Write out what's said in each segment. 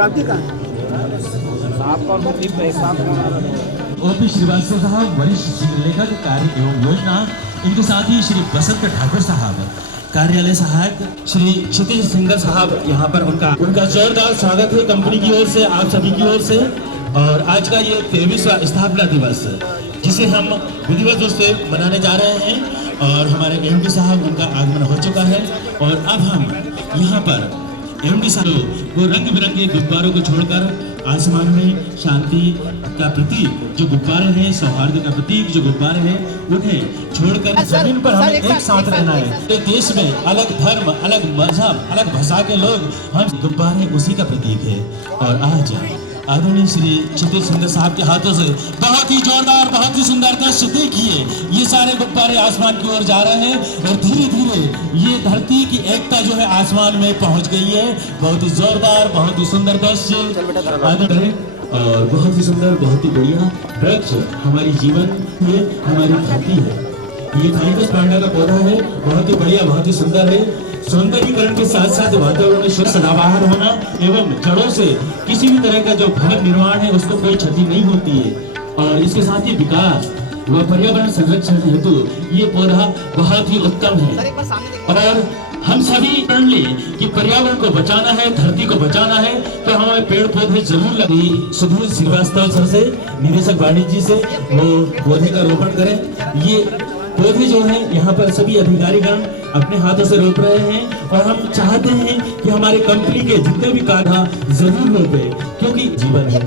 क्रांति कहाँ है? ओपी श्रीवास्तव साहब वरिष्ठ शीर्ष लेखक कार्य एवं योजना, इनके साथ ही श्री बसंत ठाकुर साहब कार्यालय सहायक, श्री क्षितिज सिंगर साहब यहाँ पर उनका जोरदार स्वागत है कंपनी की ओर से, आप सभी की ओर से। और आज का ये 23वां स्थापना दिवस जिसे हम विधिवत रूप से मनाने जा रहे हैं और हमारे एमडी साहब उनका आगमन हो चुका है। और अब हम यहाँ पर एमडी साहब वो रंग बिरंगे गुब्बारों को छोड़कर आसमान में शांति का प्रतीक जो गुब्बारे हैं, सौहार्द का प्रतीक जो गुब्बारे हैं, उन्हें छोड़कर जमीन पर हमें एक साथ रहना है। तो देश में अलग धर्म, अलग मजहब, अलग भाषा के लोग, हम गुब्बारे उसी का प्रतीक है। और आज आदरणीय श्री क्षितिज सिंगर साहब के हाथों से बहुत ही जोरदार, बहुत ही सुंदर दृश्य देखिए, ये सारे गुब्बारे आसमान की ओर जा रहे हैं और धीरे धीरे ये धरती की एकता जो है आसमान में पहुंच गई है। बहुत ही जोरदार, बहुत ही सुंदर दृश्य और बहुत ही सुंदर, बहुत ही बढ़िया वृक्ष हमारी जीवन में हमारी धरती है। ये फाइकस पांडा का पौधा है, बहुत ही बढ़िया, बहुत ही सुंदर है। सौंदर्यीकरण के साथ साथ वातावरण में सदाबहार होना एवं जड़ों से किसी भी तरह का जो भवन निर्माण है उसको कोई क्षति नहीं होती है। और इसके साथ ही विकास व पर्यावरण संरक्षण हेतु ये पौधा बहुत ही उत्तम है। और हम सभी प्रण लें कि पर्यावरण को बचाना है, धरती को बचाना है, तो हमें पेड़ पौधे जरूर लगे। सुधीर श्रीवास्तव सर से, निदेशक वाणिज्य जी से वो पौधे का रोपण करें। ये पौधे जो है यहाँ पर सभी अधिकारीगण अपने हाथों से रोप रहे हैं और हम चाहते हैं कि हमारे कंपनी के जितने भी कार्य जरूर रोपे, क्योंकि जीवन है।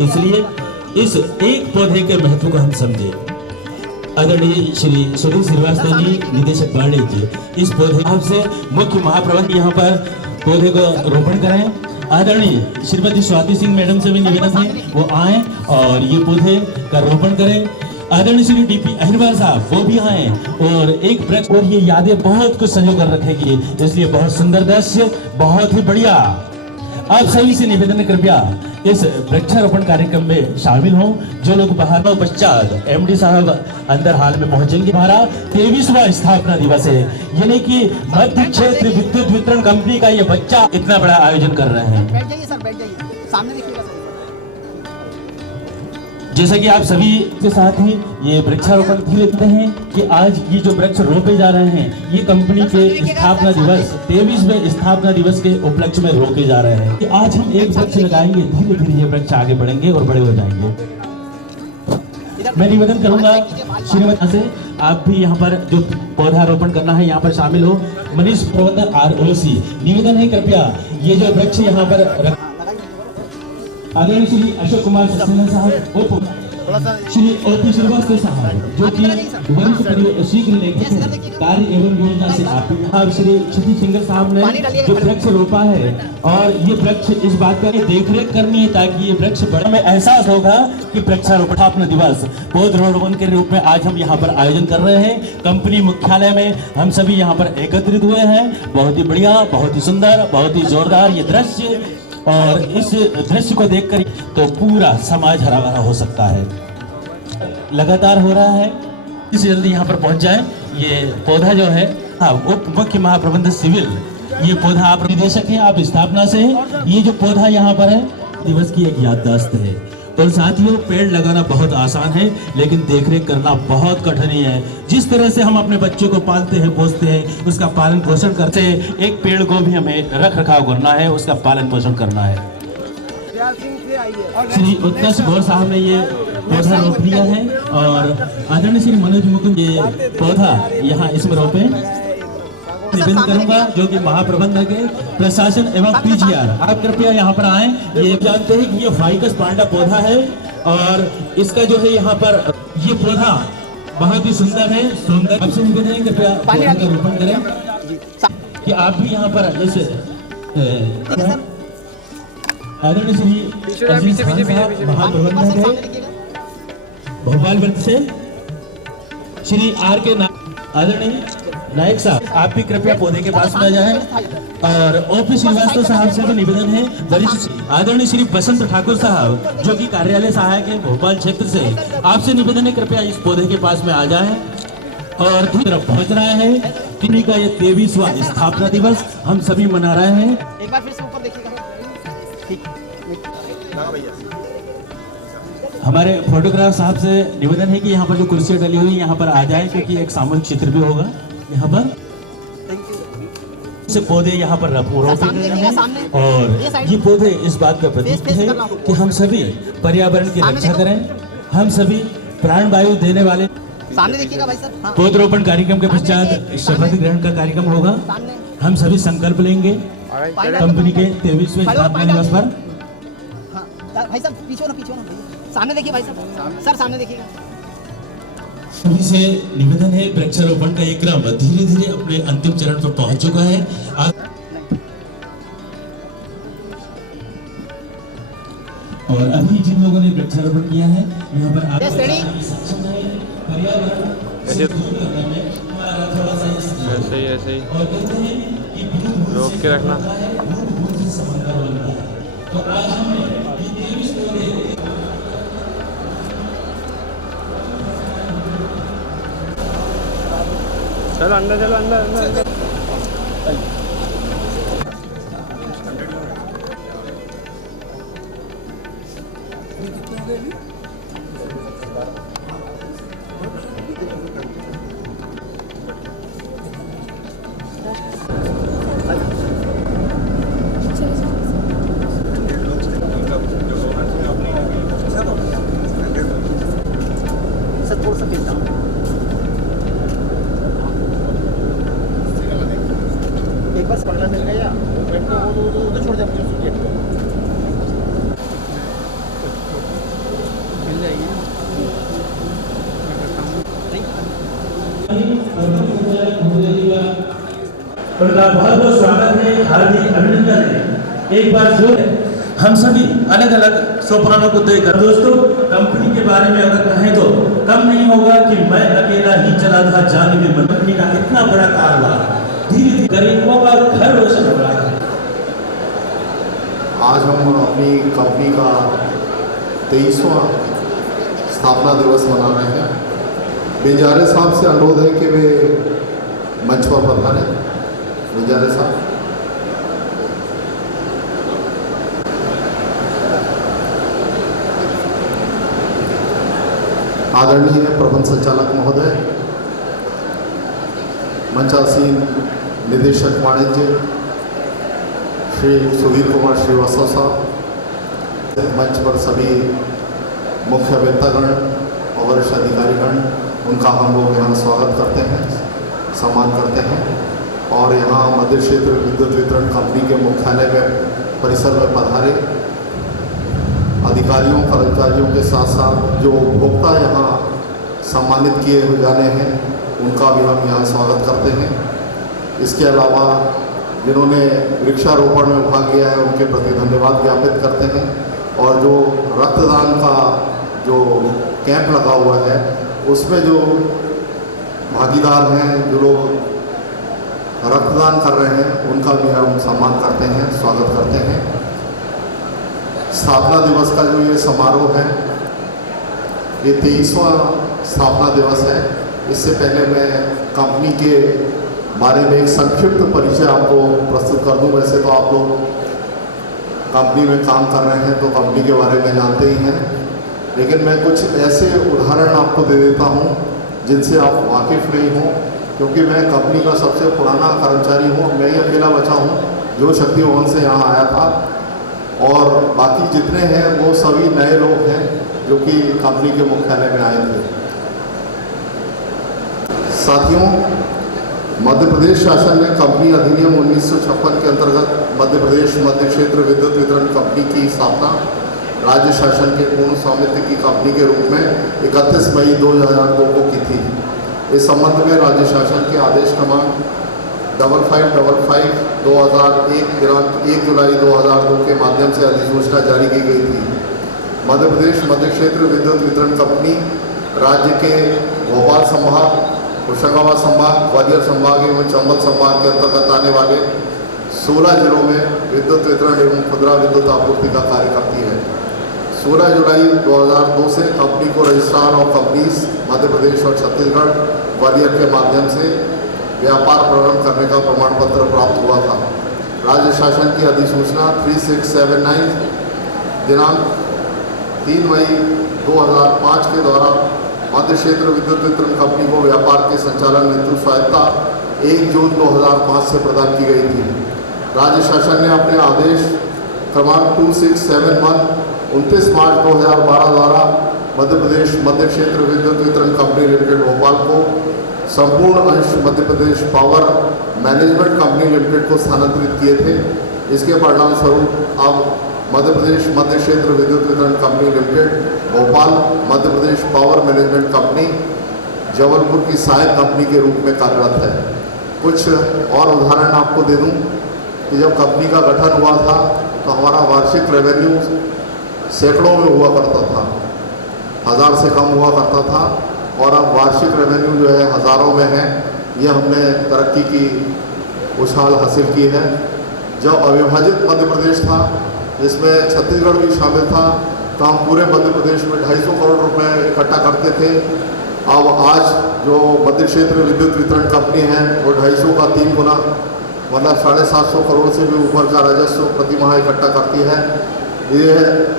इसलिए इस एक पौधे के महत्व को हम समझे। आदरणीय श्री सुधीर श्रीवास्तव जी, निदेशक वाणिज्य, इस पौधे से मुख्य महाप्रबंधक यहाँ पर पौधे को रोपण करें। आदरणीय श्रीमती स्वाति सिंह मैडम से भी निवेदन है वो आए और ये पौधे का रोपण करें। आदरणीय श्री डीपी अहिरवार साहब वो भी आए और एक वृक्ष, और ये यादें बहुत कुछ संजो कर रखेगी, इसलिए बहुत सुंदर दृश्य, बहुत ही बढ़िया। आप सभी से निवेदन है कृपया इस वृक्षारोपण कार्यक्रम में शामिल हों। जो लोग बाहर पश्चात एमडी साहब अंदर हाल में पहुंचेंगे। हमारा 23वां स्थापना दिवस है, यानी कि मध्य क्षेत्र विद्युत वितरण कंपनी का ये बच्चा इतना बड़ा आयोजन कर रहे हैं। बैठ जाइए सर, बैठ जाइए, सामने देखिएगा सर। जैसा कि आप सभी के साथ ही ये वृक्षारोपण भी लेते हैं कि आज ये जो वृक्ष रोपे जा रहे हैं ये कंपनी के स्थापना दिवस 23वें स्थापना दिवस के उपलक्ष्य में रोके जा रहे हैं कि आज हम एक वृक्ष लगाएंगे, धीरे धीरे ये वृक्ष आगे बढ़ेंगे और बड़े हो जाएंगे। मैं निवेदन करूंगा श्रीमती से, आप भी यहाँ पर जो पौधारोपण करना है यहाँ पर शामिल हो। मनीष प्रबंधक ROC, निवेदन है कृपया ये जो वृक्ष यहाँ पर आदरणीय श्री अशोक कुमार सक्सेना साहब, श्री ओपी श्रीवास्तव साहब जो कि वरिष्ठ शीघ्र लेखक हैं कार्य एवं योजना से, आप श्री क्षितिज सिंगर साहब ने जो वृक्ष रोपा है और ये वृक्ष इस बात का देखरेख करनी है ताकि ये वृक्ष बड़े में एहसास होगा कि वृक्षारोपण स्थापना दिवस पौधरोपण के रूप में आज हम यहाँ पर आयोजन कर रहे हैं। कंपनी मुख्यालय में हम सभी यहाँ पर एकत्रित हुए हैं। बहुत ही बढ़िया, बहुत ही सुंदर, बहुत ही जोरदार ये दृश्य, और इस दृश्य को देखकर तो पूरा समाज हरा भरा हो सकता है। लगातार हो रहा है, इससे जल्दी यहाँ पर पहुँच जाए। ये पौधा जो है, हाँ, उप मुख्य महाप्रबंधक सिविल, ये पौधा आप निदेशक हैं, आप स्थापना से हैं। ये जो पौधा यहाँ पर है दिवस की एक याददाश्त है। और साथियों, पेड़ लगाना बहुत आसान है लेकिन देखरेख करना बहुत कठिन है। जिस तरह से हम अपने बच्चों को पालते हैं, पोसते हैं, उसका पालन पोषण करते हैं, एक पेड़ को भी हमें रख रखाव करना है, उसका पालन पोषण करना है। श्री उत्कर्ष गौर साहब ने ये पौधा रोप लिया है और आदरणीय श्री मनोज मुकुंद ये पौधा यहाँ इसमें रोपे। निवेदन करूंगा जो कि महाप्रबंधक है प्रशासन एवं PGR, आप कृपया यहाँ पर आएं। ये जानते हैं कि ये फाइकस पांडा पौधा है और इसका जो है यहाँ पर ये पौधा बहुत ही सुंदर है। सुंदर आपसे निवेदन है कृपया पौधा का रोपण करें कि आप भी यहाँ पर इस आदरणीय श्री महाप्रबंधक है भोपाल वृत्त से, श्री RK आदरणीय नायक साहब, आप भी कृपया पौधे के पास में आ जाएं। और ओपी श्रीवास्तव साहब से भी निवेदन है, वरिष्ठ आदरणीय श्री बसंत ठाकुर साहब जो कि कार्यालय सहायक है भोपाल क्षेत्र से, आपसे निवेदन है कृपया इस पौधे के पास में आ जाएं। और दूसरी तरफ पहुंच रहा है कंपनी का ये 23वां स्थापना दिवस हम सभी मना रहे हैं। एक बार फिर से ऊपर देखिएगा। ठीक। हमारे फोटोग्राफ साहब से निवेदन है कि यहाँ पर जो कुर्सियाँ डली हुई यहाँ पर आ जाए, क्योंकि एक सामूहिक चित्र भी होगा यहाँ पर। से पौधे यहाँ पर रोपे गए हैं और ये पौधे इस बात का प्रतीक है कि हम सभी पर्यावरण की रक्षा करें, हम सभी प्राण वायु देने वाले। सामने देखिएगा भाई साहब। पौधरोपण कार्यक्रम के पश्चात शपथ ग्रहण का कार्यक्रम होगा। हम सभी संकल्प लेंगे कंपनी के 23वें स्थापना दिवस पर। हाँ भाई साहब, पीछे ना सामने देखिए भाई साहब, सर सामने देखिएगा। सभी से निवेदन है, वृक्षारोपण का ये क्रम धीरे धीरे अपने अंतिम चरण पर पहुंच चुका है। और अभी जिन लोगों ने वृक्षारोपण किया है यहाँ पर आप ऐसे ही रोक के रखना। चलो अंदर, चलो अंदर। सर थोड़ा सा भेजता हूँ। एक बार पकड़ा मिल गया वो छोड़ दे, मिल जाएगी। उनका बहुत बहुत स्वागत है, हार्दिक अभिनंदन है। एक बार जोर हम सभी अलग अलग सोपानों को तय कर। दोस्तों, कंपनी के बारे में अगर कहें तो कम नहीं होगा कि मैं अकेला ही चला था जानवी में। कंपनी का इतना बड़ा कारोबार धीरे धीरे गरीबों का घर रोशन हो रहा है। आज हम अपनी कंपनी का 23वां स्थापना दिवस मना रहे हैं। बेंजारे साहब से अनुरोध है कि वे मंच पर पधारें। बेंजारे साहब, आदरणीय प्रबंध संचालक महोदय, मंचासीन निदेशक वाणिज्य श्री सुधीर कुमार श्रीवास्तव साहब, मंच पर सभी मुख्य अभियंतागण और वरिष्ठ अधिकारीगण, उनका हम लोग यहाँ स्वागत करते हैं, सम्मान करते हैं। और यहाँ मध्य क्षेत्र विद्युत वितरण कंपनी के मुख्यालय में परिसर में पधारे अधिकारियों कर्मचारियों के साथ साथ जो उपभोक्ता यहाँ सम्मानित किए हुए जाने हैं, उनका भी हम यहाँ स्वागत करते हैं। इसके अलावा जिन्होंने वृक्षारोपण में भाग लिया है, उनके प्रति धन्यवाद ज्ञापित करते हैं। और जो रक्तदान का जो कैंप लगा हुआ है, उसमें जो भागीदार हैं, जो लोग रक्तदान कर रहे हैं, उनका भी हम सम्मान करते हैं, स्वागत करते हैं। स्थापना दिवस का जो ये समारोह है, ये 23वां स्थापना दिवस है। इससे पहले मैं कंपनी के बारे में एक संक्षिप्त परिचय आपको प्रस्तुत कर दूं। वैसे तो आप लोग कंपनी में काम कर रहे हैं तो कंपनी के बारे में जानते ही हैं, लेकिन मैं कुछ ऐसे उदाहरण आपको दे देता हूं जिनसे आप वाकिफ़ नहीं हो, क्योंकि मैं कंपनी का सबसे पुराना कर्मचारी हूं। मैं ही अकेला बचा हूं जो शक्ति भवन से यहाँ आया था, और बाकी जितने हैं वो सभी नए लोग हैं जो कि कंपनी के मुख्यालय में आए थे। साथियों, मध्य प्रदेश शासन ने कंपनी अधिनियम 1956 के अंतर्गत मध्य प्रदेश मध्य क्षेत्र विद्युत वितरण कंपनी की स्थापना राज्य शासन के पूर्ण स्वामित्व की कंपनी के रूप में 31 मई 2002 को की थी। इस संबंध में राज्य शासन के आदेश क्रमांक 5555/2001 दिनांक 1 जुलाई 2002 के माध्यम से अधिसूचना जारी की गई थी। मध्य प्रदेश मध्य क्षेत्र विद्युत वितरण कंपनी राज्य के भोपाल संभाग, होशंगाबाद संभाग, ग्वालियर संभाग एवं चंबल संभाग के अंतर्गत आने वाले 16 जिलों में विद्युत वितरण एवं खुदरा विद्युत आपूर्ति का कार्य करती है। 16 जुलाई 2002 से कंपनी को registrar of companies Madhya Pradesh और छत्तीसगढ़ ग्वालियर के माध्यम से व्यापार प्रारंभ करने का प्रमाण पत्र प्राप्त हुआ था। राज्य शासन की अधिसूचना 3679 दिनांक 3 मई 2005 के द्वारा मध्य क्षेत्र विद्युत वितरण कंपनी को व्यापार के संचालन हेतु स्वायत्तता 1 जून 2005 से प्रदान की गई थी। राज्य शासन ने अपने आदेश क्रमांक 2671 29 मार्च 2012 द्वारा मध्य प्रदेश मध्य क्षेत्र विद्युत वितरण कंपनी लिमिटेड भोपाल को संपूर्ण अंश Madhya Pradesh power management company limited को स्थानांतरित किए थे। इसके परिणाम स्वरूप अब मध्य प्रदेश मध्य क्षेत्र विद्युत वितरण company limited Bhopal Madhya Pradesh power management company Jabalpur की सहायक कंपनी के रूप में कार्यरत है। कुछ और उदाहरण आपको दे दूं कि जब कंपनी का गठन हुआ था तो हमारा वार्षिक रेवेन्यू सैकड़ों में हुआ करता था, 1000 से कम हुआ करता था, और अब वार्षिक रेवेन्यू जो है हज़ारों में है। ये हमने तरक्की की उछाल हासिल की है। जब अविभाजित मध्य प्रदेश था जिसमें छत्तीसगढ़ भी शामिल था तो हम पूरे मध्य प्रदेश में 250 करोड़ रुपए इकट्ठा करते थे। अब आज जो मध्य क्षेत्र विद्युत वितरण कंपनी है वो 250 का 3 गुना मतलब 750 करोड़ से भी ऊपर का राजस्व प्रति माह इकट्ठा करती है। ये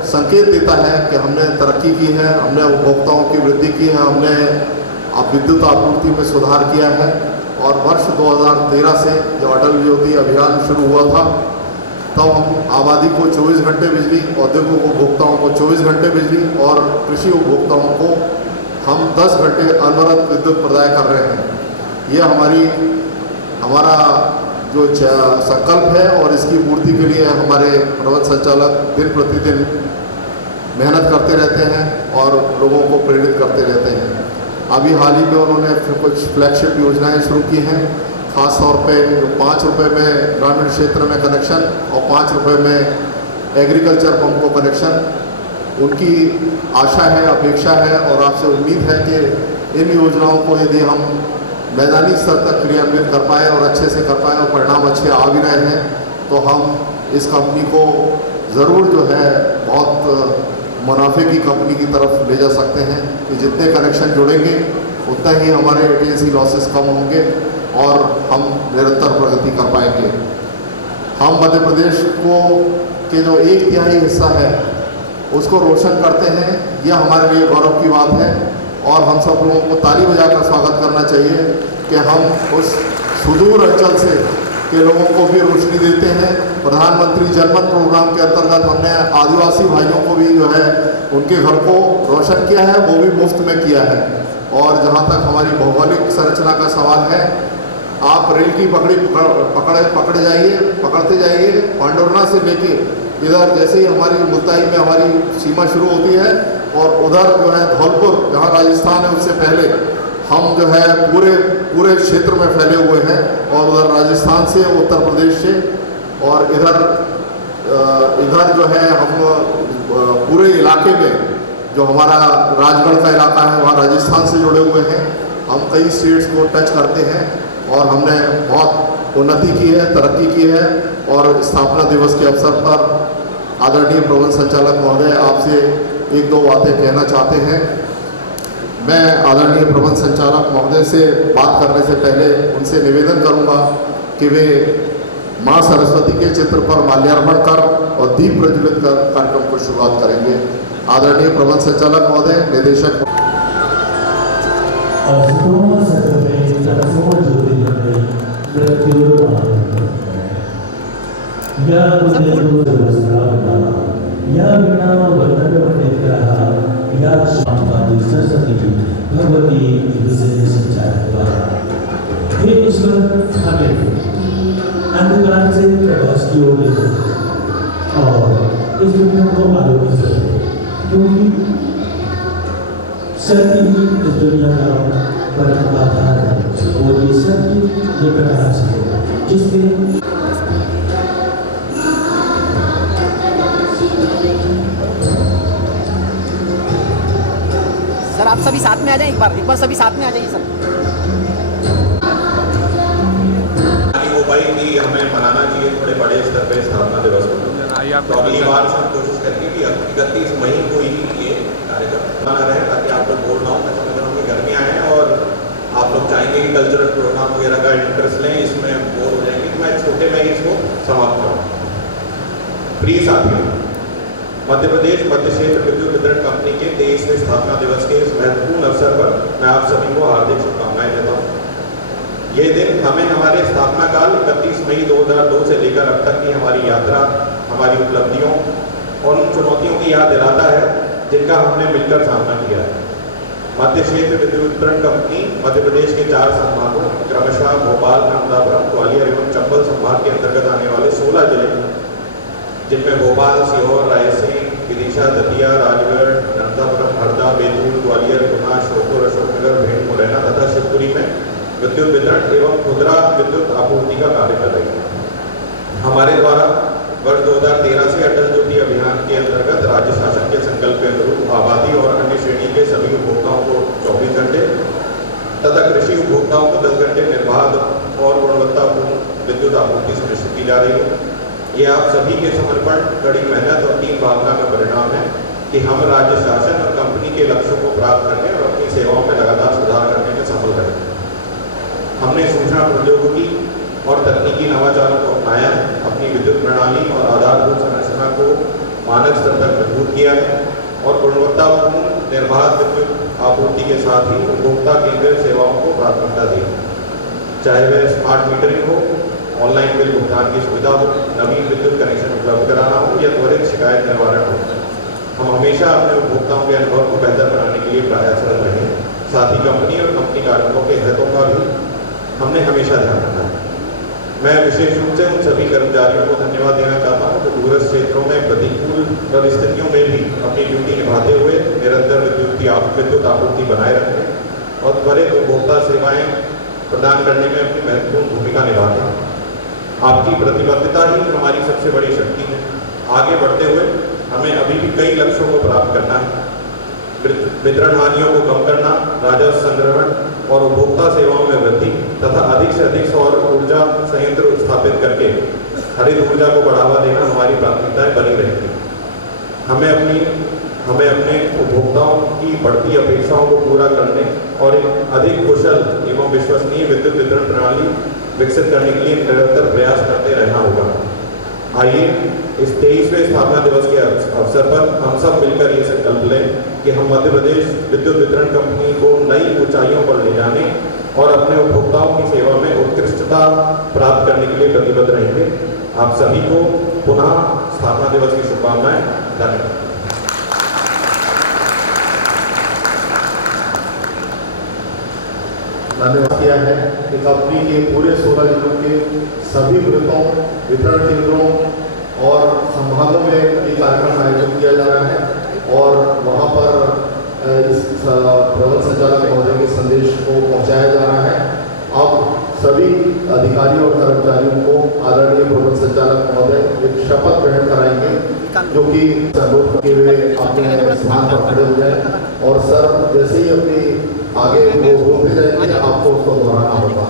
संकेत देता है कि हमने तरक्की की है, हमने उपभोक्ताओं की वृद्धि की है, हमने विद्युत आपूर्ति में सुधार किया है। और वर्ष 2013 से जब अटल ज्योति अभियान शुरू हुआ था तब हम आबादी को 24 घंटे बिजली, औद्योगिक उपभोक्ताओं को 24 घंटे बिजली और कृषि उपभोक्ताओं को हम 10 घंटे अनवरत विद्युत प्रदान कर रहे हैं। ये हमारा जो संकल्प है और इसकी पूर्ति के लिए हमारे प्रबंध संचालक दिन प्रतिदिन मेहनत करते रहते हैं और लोगों को प्रेरित करते रहते हैं। अभी हाल ही में उन्होंने कुछ फ्लैगशिप योजनाएं शुरू की हैं, ख़ास तौर पे जो 5 रुपये में ग्रामीण क्षेत्र में कनेक्शन और 5 रुपये में एग्रीकल्चर पंप को कनेक्शन। उनकी आशा है, अपेक्षा है और आपसे उम्मीद है कि इन योजनाओं को यदि हम मैदानी स्तर तक क्रियान्वित कर पाए और अच्छे से कर पाए और परिणाम अच्छे आ भी रहे हैं तो हम इस कंपनी को ज़रूर जो है बहुत मुनाफे की कंपनी की तरफ ले जा सकते हैं कि जितने कनेक्शन जुड़ेंगे उतना ही हमारे एटीएनसी लॉसेस कम होंगे और हम निरंतर प्रगति कर पाएंगे। हम मध्य प्रदेश को के जो 1/3 हिस्सा है उसको रोशन करते हैं, यह हमारे लिए गौरव की बात है और हम सब लोगों को ताली बजाकर स्वागत करना चाहिए कि हम उस सुदूर अंचल से के लोगों को भी रोशनी देते हैं। प्रधानमंत्री जनमन प्रोग्राम के अंतर्गत हमने आदिवासी भाइयों को भी जो है उनके घर को रोशन किया है, वो भी मुफ्त में किया है। और जहाँ तक हमारी भौगोलिक संरचना का सवाल है, आप रेल की पकड़ते जाइए पांडुरना से लेके इधर, जैसे ही हमारी मुल्ताई में हमारी सीमा शुरू होती है और उधर जो है धौलपुर जहाँ राजस्थान है उससे पहले हम जो है पूरे क्षेत्र में फैले हुए हैं और उधर राजस्थान से, उत्तर प्रदेश से और इधर जो है हम पूरे इलाके में जो हमारा राजगढ़ का इलाका है वहाँ राजस्थान से जुड़े हुए हैं। हम कई स्टेट्स को टच करते हैं और हमने बहुत उन्नति की है, तरक्की की है। और स्थापना दिवस के अवसर पर आदरणीय प्रबंध संचालक महोदय आपसे 1-2 बातें कहना चाहते हैं। मैं आदरणीय प्रबंध संचालक महोदय से बात करने से पहले उनसे निवेदन करूंगा कि वे मां सरस्वती के चित्र पर माल्यार्पण कर और दीप प्रज्वलित कर कार्यक्रम को शुरुआत करेंगे। आदरणीय प्रबंध संचालक महोदय, निदेशक भगवती हे ईश्वर, हमें अंधकार से प्रकाश की ओर ले और इस दुनिया को आलोकित करें, क्योंकि सत्य ही इस दुनिया का परम आधार है और ये सत्य ये प्रकाश है जिसके सर आप सभी साथ में आ जाएं, एक बार सभी साथ में आ जाइए सर। मोबाइल की हमें मनाना चाहिए थोड़े बड़े स्तर पे स्थापना दिवस को। तो अगली बार से हम कोशिश करेंगे कि 31 मई को ही ये कार्यक्रम मना रहे ताकि आप लोग बोल ना हो। मैं समझ रहा हूँ कि गर्मियाँ हैं और आप लोग चाहेंगे कि कल्चरल प्रोग्राम वगैरह का इंटरेस्ट लें, इसमें बोर हो जाएंगे। तो मैं छोटे में ही इसको समाप्त करूँ। प्लीज साथियों, मध्य प्रदेश मध्य क्षेत्र विद्युत वितरण कंपनी के 23वें स्थापना दिवस के इस महत्वपूर्ण अवसर पर मैं आप सभी को हार्दिक शुभकामनाएं देता हूँ। ये दिन हमें हमारे स्थापना काल 31 मई 2002 से लेकर अब तक की हमारी यात्रा, हमारी उपलब्धियों और उन चुनौतियों की याद दिलाता है जिनका हमने मिलकर सामना किया है। मध्य क्षेत्र विद्युत वितरण कंपनी मध्य प्रदेश के 4 संभागों क्रमशः भोपाल, नर्मदापुरम, ग्वालियर एवं चंबल संभाग के अंतर्गत आने वाले 16 जिले, जिनमें भोपाल, सीहोर, रायसेन, विदिशा, दतिया, राजगढ़, नर्मदापुरम, हरदा, बैतूल, ग्वालियर, गुना, श्योपुर, अशोकनगर, भिंड, मुरैना तथा शिवपुरी में विद्युत वितरण एवं खुदरा विद्युत आपूर्ति का कार्य कर रही है। हमारे द्वारा वर्ष 2013 से अटल ज्योति अभियान के अंतर्गत राज्य शासन के संकल्प के अनुरूप आबादी और अन्य श्रेणी के सभी उपभोक्ताओं को 24 घंटे तथा कृषि उपभोक्ताओं को 10 घंटे निर्बाध और गुणवत्तापूर्ण विद्युत आपूर्ति सुनिश्चित की जा रही है। ये आप सभी के समर्पण, कड़ी मेहनत और टीम भावना का परिणाम है कि हम राज्य शासन और कंपनी के लक्ष्यों को प्राप्त करने और अपनी सेवाओं में लगातार सुधार करने में सफल रहे। हमने सूचना प्रौद्योगिकी और तकनीकी नवाचारों को अपनाया है, अपनी विद्युत प्रणाली और आधारभूत संरचना को मानक स्तर तक मजबूत किया है और गुणवत्तापूर्ण निर्बाध विद्युत आपूर्ति के साथ ही उपभोक्ता केंद्रित सेवाओं को प्राथमिकता दी, चाहे वह स्मार्ट मीटरिंग हो, ऑनलाइन बिल भुगतान की सुविधा हो, नवीन विद्युत कनेक्शन उपलब्ध कराना हो या त्वरित शिकायत निवारण हो। हम हमेशा अपने उपभोक्ताओं के अनुभव को बेहतर बनाने के लिए प्रयासरत रहे। साथ ही कंपनी और कंपनी कार्मिकों के हितों का भी हमने हमेशा ध्यान रखा है। मैं विशेष रूप से उन सभी कर्मचारियों को धन्यवाद देना चाहता हूँ जो दूरस्थ क्षेत्रों में प्रतिकूल परिस्थितियों में भी अपनी ड्यूटी निभाते हुए निरंतर विद्युत आपूर्ति बनाए रखते और त्वरित उपभोक्ता सेवाएं प्रदान करने में अपनी महत्वपूर्ण भूमिका निभाते हैं। आपकी प्रतिबद्धता ही हमारी सबसे बड़ी शक्ति है। आगे बढ़ते हुए हमें अभी भी कई लक्ष्यों को प्राप्त करना है। वितरण हानियों को कम करना, राजस्व संग्रहण और उपभोक्ता सेवाओं में वृद्धि तथा अधिक से अधिक सौर ऊर्जा संयंत्र स्थापित करके हरित ऊर्जा को बढ़ावा देना हमारी प्राथमिकताएं बनी रहेंगी। हमें अपने उपभोक्ताओं की बढ़ती अपेक्षाओं को पूरा करने और एक अधिक कुशल एवं विश्वसनीय विद्युत वितरण प्रणाली विकसित करने के लिए निरंतर प्रयास करते रहना होगा। आइए इस 23वें स्थापना दिवस के अवसर पर हम सब मिलकर ये संकल्प लें कि हम मध्य प्रदेश विद्युत वितरण कंपनी को नई ऊंचाइयों पर ले जाने और अपने उपभोक्ताओं की सेवा में उत्कृष्टता प्राप्त करने के लिए प्रतिबद्ध रहेंगे। आप सभी को पुनः स्थापना दिवस की शुभकामनाएं। धन्यवाद। धन्यवाद किया है कि कंपनी के पूरे 16 जिलों के सभी वृत्तों, वितरण केंद्रों और संभागों में ये कार्यक्रम आयोजित किया जा रहा है और वहाँ पर इस प्रबंध संचालक महोदय के संदेश को पहुँचाया जा रहा है। अब सभी अधिकारियों और कर्मचारियों को आदरणीय प्रबंध संचालक महोदय एक शपथ ग्रहण कराएंगे, जो कि अनुरोध किए हुए अपने स्थान पर खड़े हो जाए और सर जैसे ही अपनी आगे वो बोलते जाएंगे आपको उसको दोहराना होगा।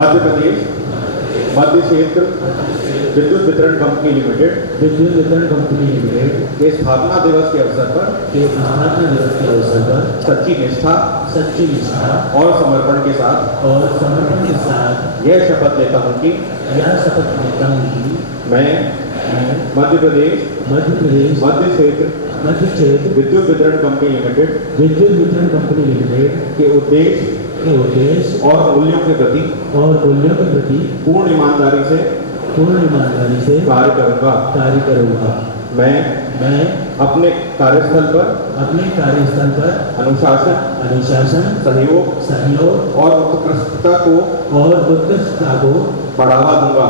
मध्य प्रदेश मध्य क्षेत्र विद्युत वितरण कंपनी लिमिटेड के स्थापना दिवस के अवसर पर सच्ची निष्ठा और समर्पण के साथ यह शपथ लेता हूँ कि मैं मध्य प्रदेश मध्य क्षेत्र विद्युत वितरण कंपनी लिमिटेड के उद्देश्य और मूल्यों के प्रति पूर्ण ईमानदारी से कार्य करूँगा। मैं अपने कार्यस्थल पर अनुशासन सहयोग और उत्कृष्टता को बढ़ावा दूंगा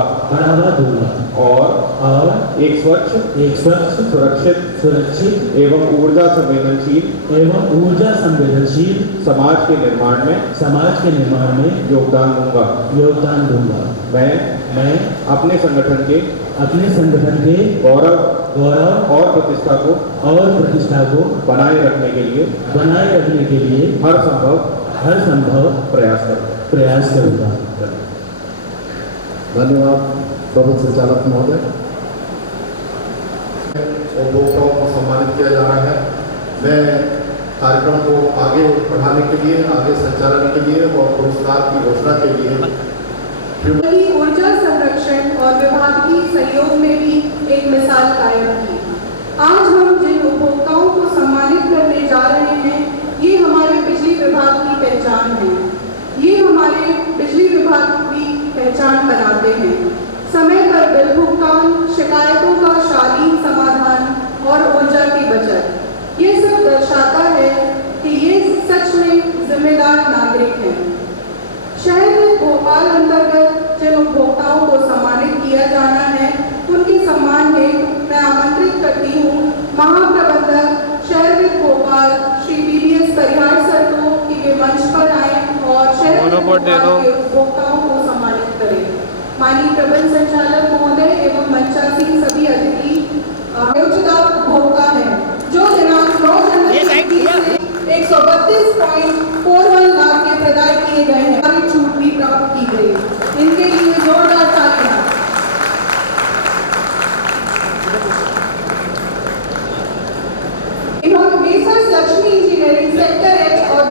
और एक स्वच्छ सुरक्षित एवं ऊर्जा संवेदनशील समाज के निर्माण में योगदान दूंगा। मैं अपने संगठन के गौरव और प्रतिष्ठा को बनाए रखने के लिए हर संभव प्रयास करूंगा। धन्यवाद प्रबंध संचालक महोदय। उपभोक्ताओं को सम्मानित किया जा रहा है। मैं कार्यक्रम को आगे बढ़ाने के लिए, आगे संचालन के लिए और पुरस्कार की घोषणा के लिए वही ऊर्जा संरक्षण और विभागीय सहयोग में भी एक मिसाल कायम की। आज हम जिन उपभोक्ताओं को सम्मानित करने जा रहे हैं, ये हमारे बिजली विभाग की पहचान है। ये हमारे बिजली विभाग की पहचान बनाते हैं। समय पर बिल भुगतान, शिकायतों का शालीन समाधान और ऊर्जा की बचत, ये सब दर्शाता है कि ये सच में जिम्मेदार नागरिक हैं। शहर में भोपाल अंतर्गत जिन उपभोक्ताओं को सम्मानित किया जाना है, उनके सम्मान में मैं आमंत्रित करती हूँ महाप्रबंधक शहर में भोपाल श्री BBS परिहार सर को कि वे मंच पर आए और शहर में भोपाल के उपभोक्ताओं को सम्मानित करें। माननीय प्रबंध संचालक महोदय एवं मंचासीन सभी अतिथि उपभोक्ता है जो दिनांक 9 जनवरी से 132.41 लाख के प्रदाय किए गए हैं, छूट भी प्राप्त की गई। इनके लिए जोरदार तालियां। इन्होंने बेसर्स लक्ष्मी इंजीनियरिंग सेक्टर H और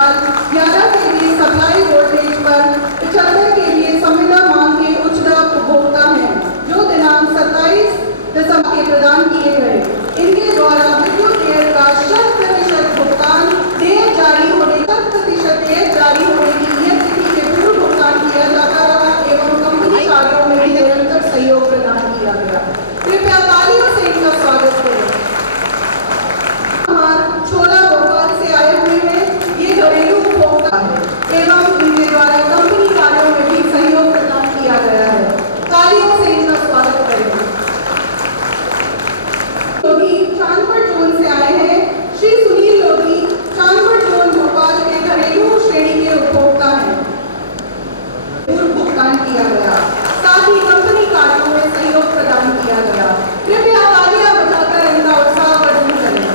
11 के लिए सप्लाई वोल्टेज पर 75 के लिए संविदा मांग के उच्च दाब उपभोक्ता हैं जो दिनांक 27 दिसंबर के प्रदान किए गए। इनके द्वारा विद्युत देय का 100% भुगतान देय जारी होने 100% देय जारी होने की नियत तिथि के पूर्व भुगतान किया जाता रहा एवं कंपनी कार्यों में भी निरंतर सहयोग प्रदान किया गया। कृपया तालियों से इनका स्वागत करें। छोला भोपाल से आए हुए हैं, ये घरेलू उपभोक्ता है एवं इनके द्वारा कंपनी कार्यों में भी सहयोग प्रदान किया गया है। तालियों से इनका स्वागत करें। चांदपुर जोन से आए हैं श्री सुनील लोधी, चांदपुर जोन भोपाल के घरेलू श्रेणी के उपभोक्ता हैं। पूर्व भुगतान किया गया, साथ ही कंपनी कार्यों में सहयोग प्रदान किया गया। कृपया तालियां बजाकर इनका उत्साह वर्धन करें।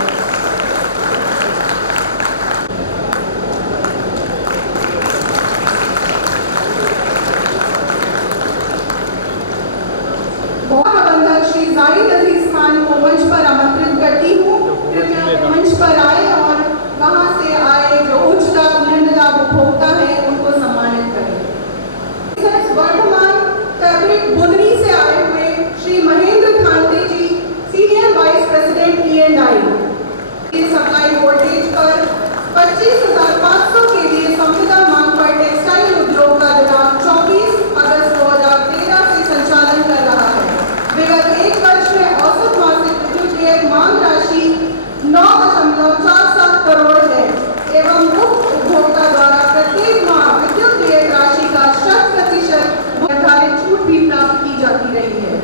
प्रबंधक श्री जाहिद अजीज खान को मंच पर आमंत्रित करती हूँ। कृपया मंच पर आए और वहां से आए जो उच्च दाब निम्न दाब उपभोक्ता है उनको सम्मानित करें। वर्धमान फैब्रिक बुधनी से आए हुए Shri Mahendra Khande ji, senior vice president E&I, supply voltage पर 25,500 के लिए संविदा मांग पर टेक्सटाइल उद्योग का दिनांक 24 अगस्त 2013 से संचालन कर रहा है। विगत एक वर्ष में औसत मासिक विद्युत व्यय मांग राशि 9.47 करोड़ है एवं मुक्त उपभोक्ता द्वारा प्रत्येक माह विद्युत व्यय राशि का 100% निर्धारित छूट भी प्राप्त की जाती रही है।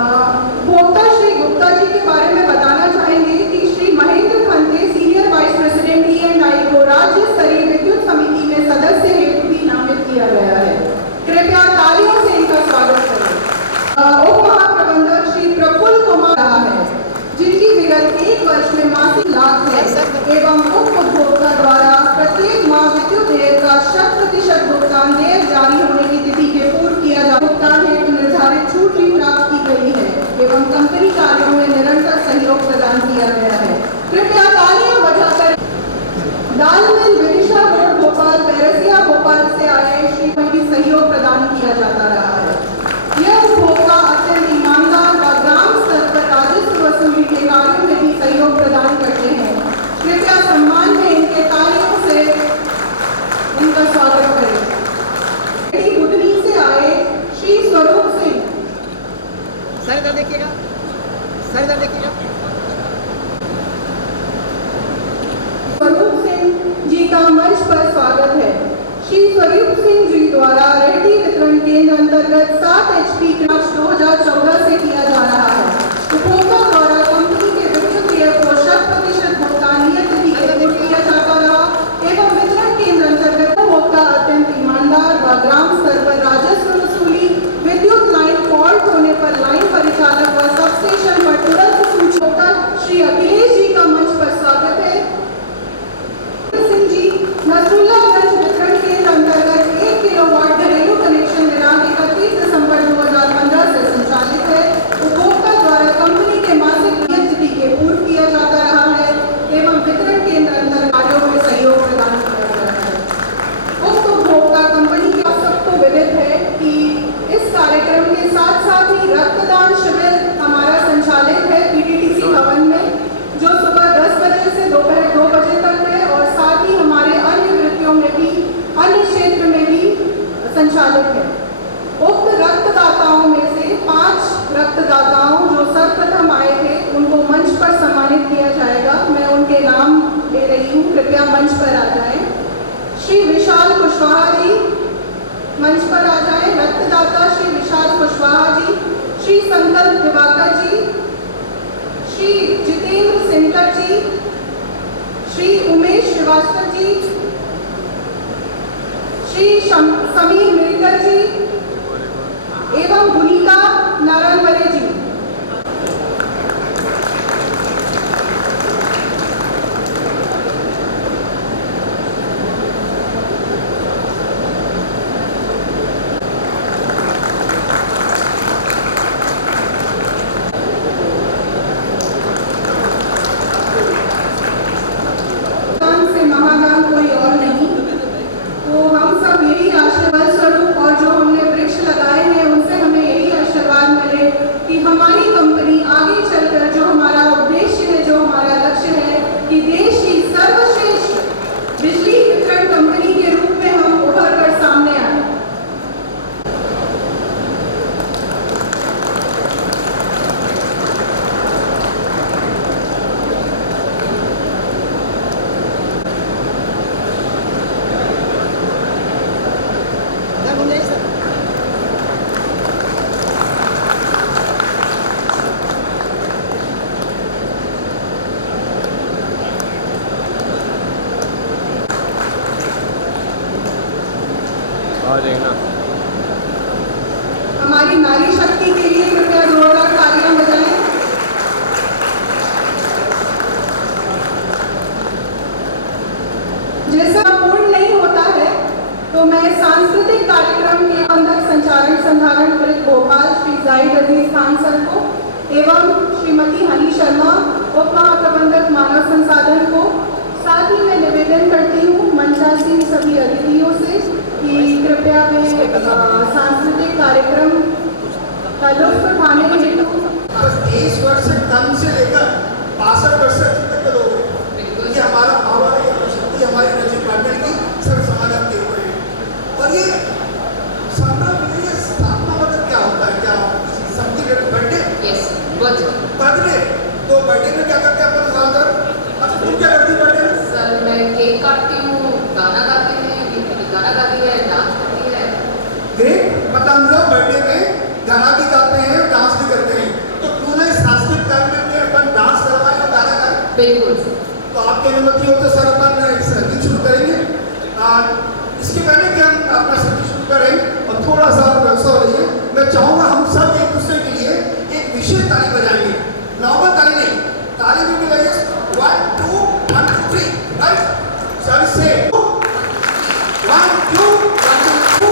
उपभोक्ता श्री गुप्ता जी के बारे में बताना चाहेंगे कि Shri Mahendra Khante, senior vice president E&I को राज्य स्तरीय विद्युत समिति में सदस्य हेतु भी नामित किया गया है। कृपया तालियों से इनका स्वागत करें। उप महाप्रबंधक श्री प्रफुल्ल कुमार रहा है, जिनकी विगत एक वर्ष में मासिक लाभ है एवं उप उपभोक्ता द्वारा प्रत्येक माह विद्युत देय का 100% भुगतान देय जारी होने की तिथि के पूर्व किया जा भुगतान हेतु निर्धारित छूट भी प्राप्त की गई है एवं कंपनी कार्यों में निरंतर सहयोग प्रदान किया गया है। कृपया तालियां बजाकर दाल मिल विदिशा रोड भोपाल, बैरसिया भोपाल से आए श्री भी सहयोग प्रदान किया जाता रहा है। यह उपभोक्ता अत्यंत ईमानदार व ग्राम स्तर पर राजस्व वसूली के कार्यों में भी सहयोग प्रदान करते हैं। कृपया सम्मान में इनके तालियों से इनका स्वागत करें। बुधनी से आए श्री स्वरूप सिंह, सर इधर देखिएगा, सर इधर देखिएगा। स्वरूप सिंह जी का मंच पर स्वागत है। श्री स्वरूप सिंह जी द्वारा रेहटी वितरण केंद्र अंतर्गत 7 HP 2014 से किया जा रहा है। उपभोक्ता द्वारा कंपनी के विद्युत व्यय को 100% भुगतान नियत तिथि के पूर्व किया जाता रहा एवं वितरण केंद्र अंतर्गत उपभोक्ता अत्यंत ईमानदार व ग्राम स्तर पर राजस्व वसूली, विद्युत लाइन फॉल्ट होने पर लाइन परिचालक व सबस्टेशन पर तुरंत सूचना। श्री अखिलेश जी का मंच पर स्वागत है। सिंह जी नसरुल्लागंज वितरण केंद्र अंतर्गत 1 किलोवाट घरेलू कनेक्शन दिनांक 31 दिसंबर 2015 से संचालित है। उपभोक्ता द्वारा कंपनी के मासिक नियत तिथि के पूर्व किया जाता रहा है एवं वितरण केंद्र अंतर्गत कार्यों में सहयोग प्रदान किया गया है। उक्त उपभोक्ता कंपनी के सबको विदित है कि मंच पर आ जाएं। रक्तदाता श्री विशाल कुशवाहा जी, श्री संकल्प दिवाकर जी, श्री जितेंद्र सिंकर जी, श्री उमेश श्रीवास्तव जी, श्री समीर मिलकर जी एवं भूमिका नारायण वरे जी। से महादान कोई और नहीं, तो हम सब यही आशीर्वाद स्वरूप और जो हमने वृक्ष लगाए हैं उनसे हमें यही आशीर्वाद मिले कि हमारी कंपनी आगे चलकर जो हमारा उद्देश्य है, जो हमारा लक्ष्य है कि देश की सर्वश्रेष्ठ बिजली वितरण कंपनी के रूप में हम उभर कर सामने आए। इधर घूम जाइए सर। और देखना हमारी नारी शक्ति के लिए कृपया जोरदार तालियां बजाएं। जैसा पूर्ण नहीं होता है तो मैं सांस्कृतिक कार्यक्रम के अंदर संचालन संधारण कृत भोपाल श्री जाहिद अजीज खान सर को एवं श्रीमती हनी शर्मा उप महाप्रबंधक मानव संसाधन को, साथ ही मैं निवेदन करती हूँ मंचासीन सभी अतिथियों से कि कृपया वे सांस्कृतिक कार्यक्रम का लुत्फ उठाने हेतु बस 23 वर्ष से कम से लेकर 62 वर्ष तक के लोग हैं। ये हमारा पावर है, शक्ति हमारे एनर्जी डिपार्टमेंट की सर्व समाधान के हुए हैं। और ये स्थापना मतलब क्या होता है? क्या समथिंग बर्थडे? बर्थडे तो बर्थडे में क्या करते हैं अपन ज़्यादातर? अच्छा तुम क्या करती बर्थडे में? सर मैं केक काटती हूँ, गाना गाते हैं, गाना गाती है, डांस करती है। ग्रेट, मतलब हम लोग बर्थडे में गाना भी गाते हैं, डांस भी करते हैं। तो क्यों ना सांस्कृतिक कार्यक्रम में अपन डांस करवाएं और गाना गाएं? बिल्कुल। तो आपकी अनुमति हो तो सर अपन संगीत शुरू करेंगे। इसके पहले कि हम अपना संगीत शुरू करें और थोड़ा सा व्यवस्था हो रही है, मैं चाहूँगा हम सब एक दूसरे के लिए एक विशेष ताली बजाएंगे। नॉर्मल ताली नहीं, ताली भी बजाइए। 1 2 1 2 3 राइट। सर से 1 2 1 2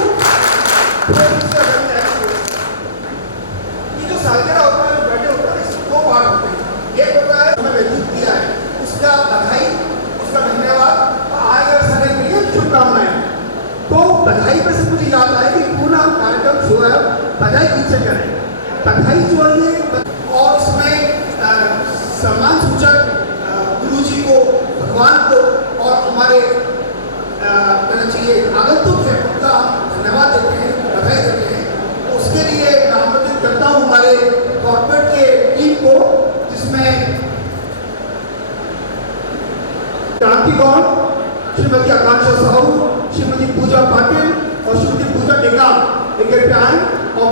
ये जो सालगिरह होता है, बर्थडे होता है, इसके 2 पार्ट होते हैं। एक होता है हमें व्यतीत किया है, उसका बधाई, उसका धन्यवाद और आगे सारे के लिए शुभकामनाएं। तो बधाई पर से मुझे याद आया कि क्यों ना हम कार्यक्रम जो है बधाई किससे करें। बधाई जो है और उसमें सम्मान सूचक गुरु जी को, भगवान को और हमारे कहना चाहिए आगंतुक है उनका धन्यवाद देते हैं, बधाई देते हैं। उसके लिए मैं आमंत्रित करता हूँ हमारे कॉर्पोरेट के टीम को, जिसमें क्रांति गौड़, श्रीमती आकांक्षा साहू, श्रीमती पूजा पाटिल और श्रीमती पूजा टेकाम एक प्यार और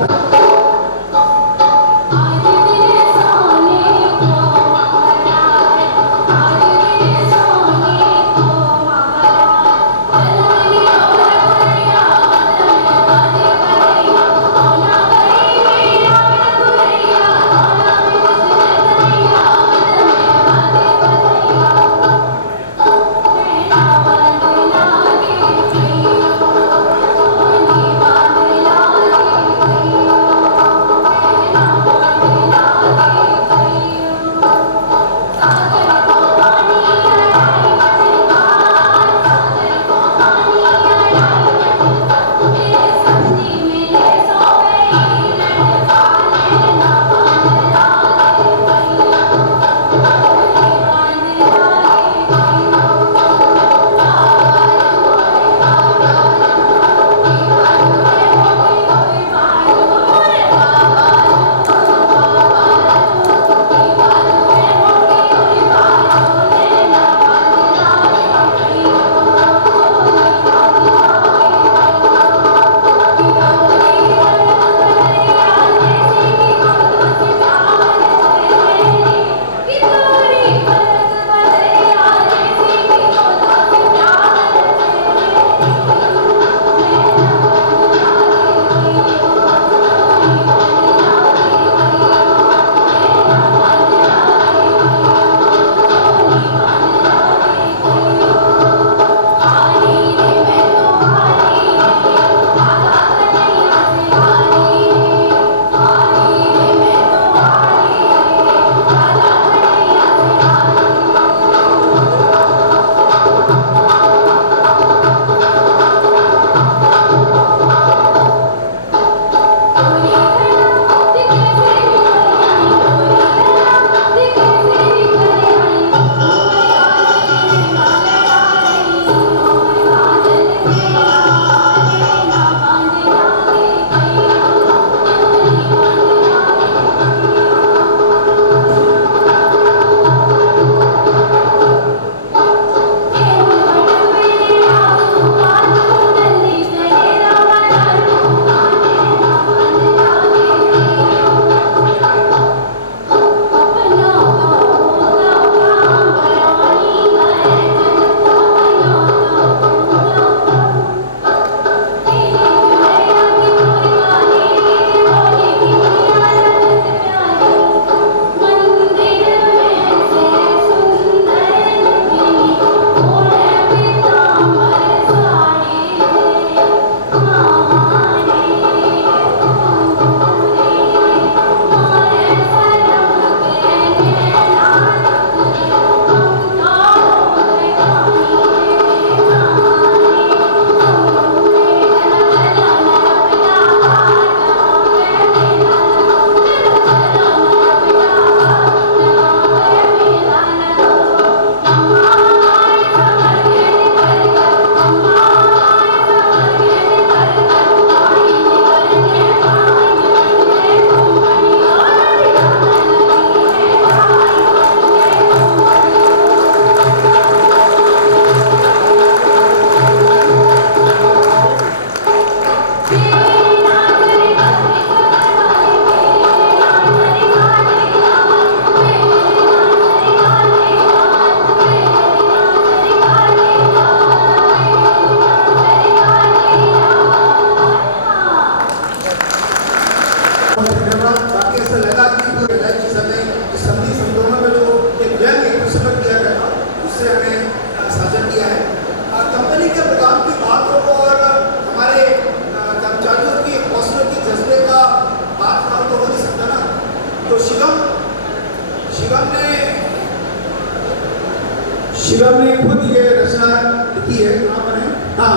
की है, कहाँ पर है? हाँ,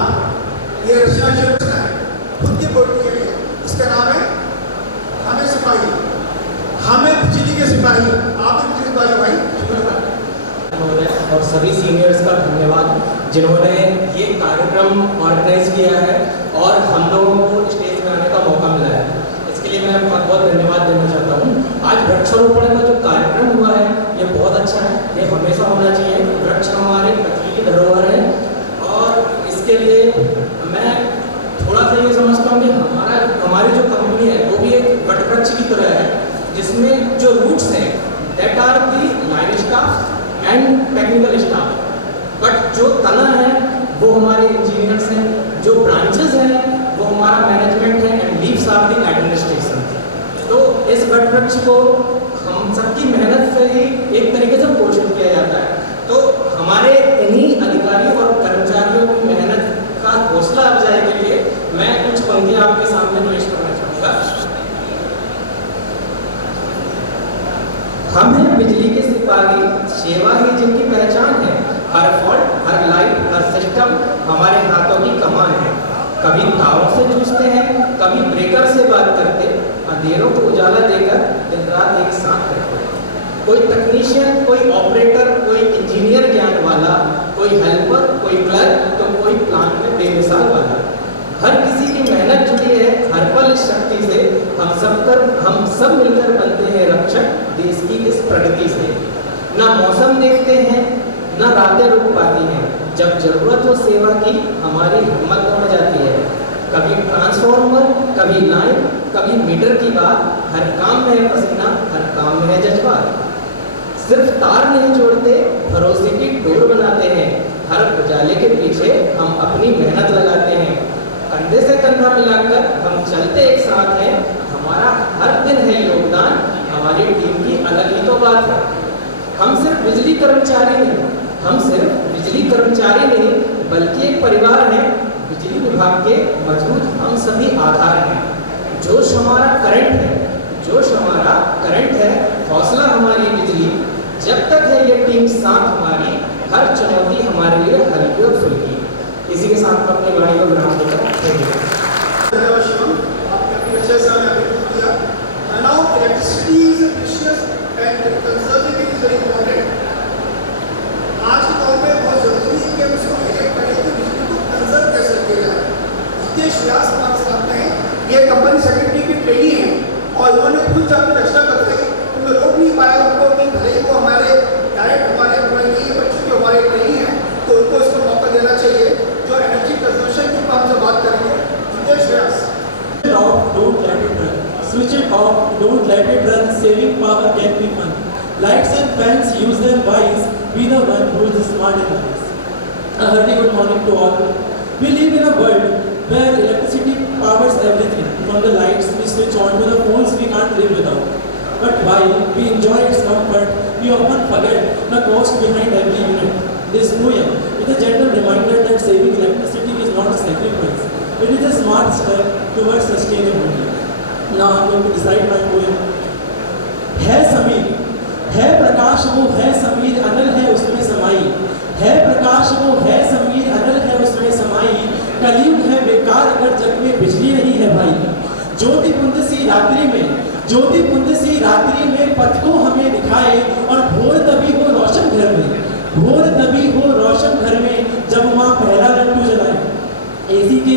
ये रचना जो रचना है खुद की पोइट्री है, इसका नाम है हमें सिपाही, हमें बिजली के सिपाही। आप भी बिजली सिपाही हो भाई। और सभी सीनियर्स का धन्यवाद जिन्होंने ये कार्यक्रम ऑर्गेनाइज किया है और हम लोगों को स्टेज पे आने का मौका मिला है। इसके लिए मैं बहुत बहुत धन्यवाद देना चाहता हूँ। आज वृक्षारोपण का जो कार्यक्रम हुआ है ये बहुत अच्छा है, ये हमेशा होना चाहिए। वृक्ष हमारे पृथ्वी की धरोहर है और इसके लिए मैं थोड़ा सा ये समझता हूँ कि हमारी जो कंपनी है वो भी एक वटवृक्ष की तरह है, जिसमें जो रूट्स हैं that are the line staff and technical staff, but जो तना है वो हमारे इंजीनियर्स हैं, जो ब्रांचेस हैं वो हमारा मैनेजमेंट है and leaves are the administration. तो इस वटवृक्ष को हम सबकी मेहनत से ही एक तरीके से पोषित किया जाता है। तो हमारे इन्हीं अधिकारियों और कर्मचारियों की मेहनत का हौसला अफजाई के लिए मैं कुछ पंक्तियां आपके सामने पेश करना चाहूँगा। हम हैं बिजली के सिपाही, सेवा ही जिनकी पहचान है। हर फॉल्ट, हर लाइट, हर सिस्टम हमारे हाथों की कमान है। कभी तारों से जूझते हैं, कभी ब्रेकर से बात करते, अंधेरों को उजाला देकर दिन रात एक साथ रहते। कोई तकनीशियन, कोई ऑपरेटर, कोई इंजीनियर ज्ञान वाला, कोई हेल्पर, कोई क्लर्क, तो कोई प्लांट में बेमिसाल वाला। हर किसी की मेहनत जुड़ी है हर पल इस शक्ति से। हम सब मिलकर बनते हैं रक्षक देश की इस प्रगति से। ना मौसम देखते हैं, ना रातें रुक पाती हैं। जब जरूरत हो सेवा की हमारी हिम्मत दौड़ जाती है। कभी ट्रांसफॉर्मर, कभी लाइन, कभी मीटर की बात। हर काम में है पसीना, हर काम में है जज्बात। सिर्फ तार नहीं जोड़ते, भरोसे की डोर बनाते हैं। हर उजाले के पीछे हम अपनी मेहनत लगाते हैं। कंधे से कंधा मिलाकर हम चलते एक साथ हैं। हमारा हर दिन है योगदान, हमारी टीम की अलग ही तो बात है। हम सिर्फ बिजली कर्मचारी नहीं, बल्कि एक परिवार है। बिजली विभाग के मजबूत हम सभी आधार हैं। जोश हमारा करंट है, हौसला हमारी बिजली। जब तक है ये टीम साथ हमारी, हर चुनौती हमारे लिए हल्की और फुल्की। इसी के साथ मैं अपनी वाणी को विराम देता हूं। धन्यवाद शिवम, आपने अपनी अच्छे से हमें अभिव्यक्त किया। Now electricity is precious and conserving it is very important. आज के दौर में बहुत जरूरी है कि हम इसको एक पढ़े कि बिजली को कंजर्व कैसे किया जाए। हितेश व्यास हमारे साथ में ये कंपनी सेक्रेटरी की ट्रेनी है और उन्होंने खुद अपनी रचना करते हैं, उन्हें रोक नहीं पाया उनको कि भले ही वो हमारे डायरेक्ट हमारे नहीं बच्चों की हमारे ट्रेनी है, तो उनको इसको मौका देना चाहिए। जो एनर्जी कंजर्वेशन की हम से बात करेंगे, हितेश व्यास। Don't let it run. Switch it off, don't let it run. Saving power can be fun. Lights and fans, use them wise. Be the one who is smart and wise. A hearty good morning to all. We live in a world where electricity powers everything. From the lights we switch on to the phones we can't live without. But while we enjoy its comfort, we often forget the cost behind every unit. This poem is a gentle reminder that saving electricity is not a sacrifice. It is a smart step towards sustainability. Now I'm going to recite my poem. है समीर, है प्रकाश वो है समीर, अनल है उसमें समाई। है प्रकाश वो है समीर, अनल है उसमें समाई। कलयुग है बेकार अगर जग में बिजली नहीं है भाई। ज्योति पुंज सी रात्रि में पथ को हमें दिखाए और भोर तभी हो रोशन घर में जब वहाँ पहला लट्टू जलाए। एसी के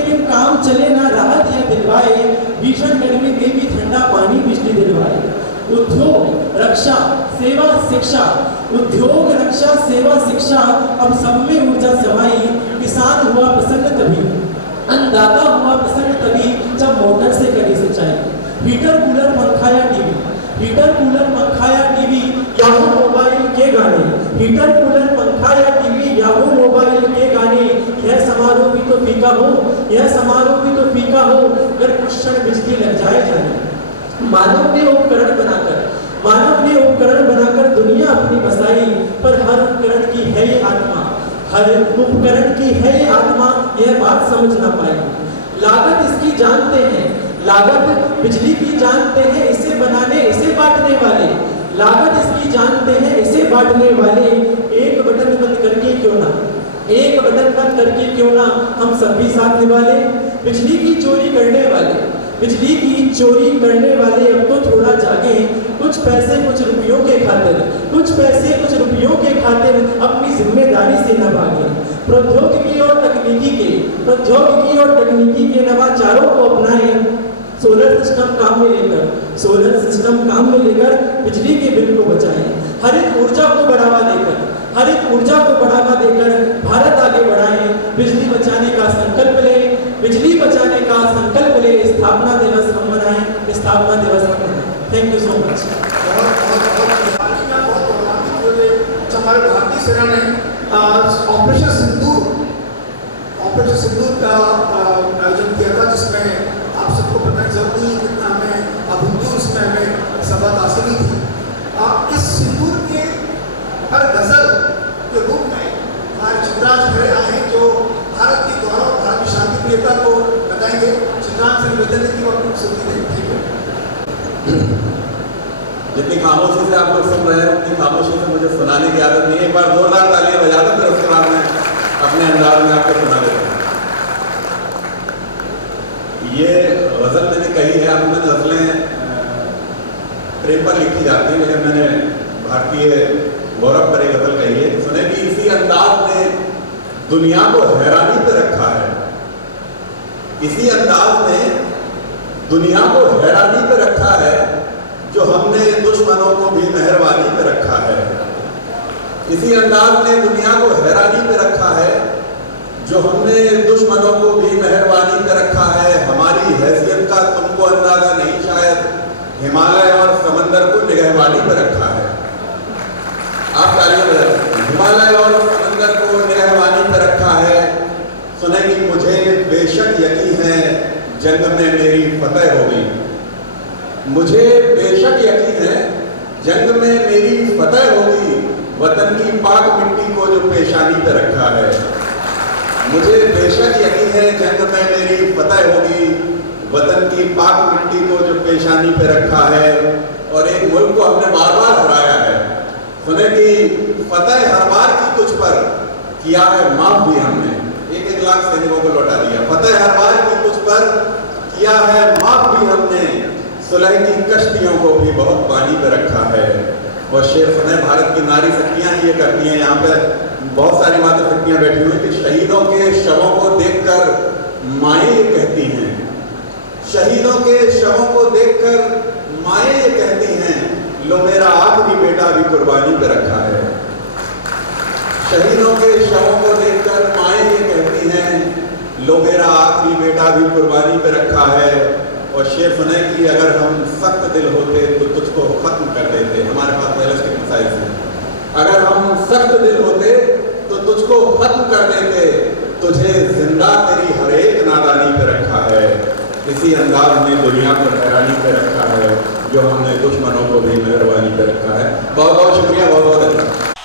बिन काम चले ना राहत है दिलवाए। भीषण गर्मी में भी ठंडा पानी बिजली दिलवाए। उद्योग रक्षा सेवा शिक्षा अब सब में ऊर्जा समाई। किसान हुआ प्रसन्न तभी, अन्नदाता हुआ प्रसन्न तभी जब मोटर से करी सिंचाई। हीटर कूलर पंखा या टीवी या वो मोबाइल के गाने। यह समारोह भी तो फीका हो अगर कुछ क्षण बिजली लग जाए जाने। मानव ने उपकरण बनाकर दुनिया अपनी बसाई। पर हर उपकरण की है ये आत्मा, यह बात समझ ना पाई। लागत इसकी जानते हैं, लागत बिजली की जानते हैं। इसे बनाने इसे बांटने वाले, लागत इसकी जानते हैं, इसे बांटने वाले एक बटन बंद करके क्यों ना, एक बटन बंद करके क्यों ना हम सब भी साथ निभा ले। बिजली की चोरी करने वाले, बिजली की चोरी करने वाले अब तो थोड़ा जागे, कुछ पैसे कुछ रुपयों के खातिर, कुछ पैसे कुछ रुपयों के खातिर अपनी जिम्मेदारी से न भागे। प्रौद्योगिकी और तकनीकी के, प्रौद्योगिकी और तकनीकी के नवाचारों को अपनाएं, सोलर सिस्टम काम में लेकर, सोलर सिस्टम काम में लेकर बिजली के बिल को बचाएं। हरित ऊर्जा को बढ़ावा देकर, हरित ऊर्जा को बढ़ावा देकर भारत आगे बढ़ाएं। बिजली बचाने का संकल्प ले, बिजली बचाने का संकल्प ले। स्थापना दिवस हम मनाएं, स्थापना दिवस हम मनाएं। Thank you so much. हमारे भारतीय सेना ने ऑपरेशन सिंदूर का आयोजन किया था, जिसमें आप सबको पता है जरूरी कितना हमें अभूतपूर्व इसमें हमें सफलता हासिल थी। इस सिंदूर के हर गजल के रूप में हमारे चित्रांश खड़े आए हैं, जो भारत की गौरव, भारत की शांति प्रियता को बताएंगे। चित्रांश से निवेदन है कि वो अपनी सुनती दें। जितनी खामोशी से आप लोग सुन रहे हैं उतनी खामोशी से मुझे सुनाने की आदत नहीं है। एक बार जोरदार तालियां बजा दो, फिर उसके बाद मैं अपने अंदाज में आपको सुना देता हूँ। ये गजल मैंने कही है, अमूमन गजलें प्रेम पर लिखी जाती हैं, लेकिन मैंने भारतीय गौरव पर एक गजल कही है। सुने कि इसी अंदाज ने दुनिया को हैरानी पे रखा है, इसी अंदाज ने दुनिया को हैरानी पे रखा है, जो हमने दुश्मनों को भी मेहरबानी पे रखा है। इसी अंदाज ने दुनिया को हैरानी पे रखा है, जो हमने दुश्मनों को भी मेहरबानी पे रखा है। हमारी हैसियत का तुमको अंदाजा नहीं शायद, हिमालय और समंदर को निगहबानी पे रखा है। आप तालियां बजाएं। हिमालय और समंदर को निगहबानी पे रखा है। सुने कि मुझे बेशक यकीन है जंग में मेरी फतेह होगी, मुझे बेशक यकीन है जंग में मेरी फतेह होगी। वतन की पाक मिट्टी को जो पेशानी पे रखा है, मुझे बेशक यकीन है जंग में मेरी फतेह होगी। वतन की पाक मिट्टी को जो पेशानी पे रखा है, और एक मुल्क को हमने बार बार हराया है। सुने कि फतेह हर बार की तुझ पर किया है माफ भी हमने, 1-1 लाख सैनिकों को लौटा दिया। फतेह हर बार की तुझ पर किया है माफ भी हमने, सुलह की कश्तियों को भी बहुत पानी पे रखा है। और शेर सुने, भारत की नारी शक्तियाँ ये करती हैं। यहाँ पे बहुत सारी माता शक्तियाँ बैठी हुई कि शहीदों के शवों को देखकर माएँ ये कहती हैं, शहीदों के शवों को देखकर माएँ ये कहती हैं, लो मेरा आखिरी बेटा भी कुर्बानी पे रखा है। शहीदों के शवों को देखकर माएँ ये कहती हैं, लो मेरा आखिरी बेटा भी कुर्बानी पे रखा है। और शेर सुने कि अगर हम सख्त दिल होते तो तुझको खत्म कर देते। हमारे पास रियलिस्टिक मिसाइल्स हैं। अगर हम सख्त दिल होते तो तुझको खत्म कर देते, तुझे जिंदा तेरी हर एक नादानी पे रखा है। इसी अंदाज ने दुनिया को हैरानी पे रखा है, जो हमने दुश्मनों को भी मेहरबानी पे रखा है। बहुत बहुत शुक्रिया, बहुत बहुत धन्यवाद।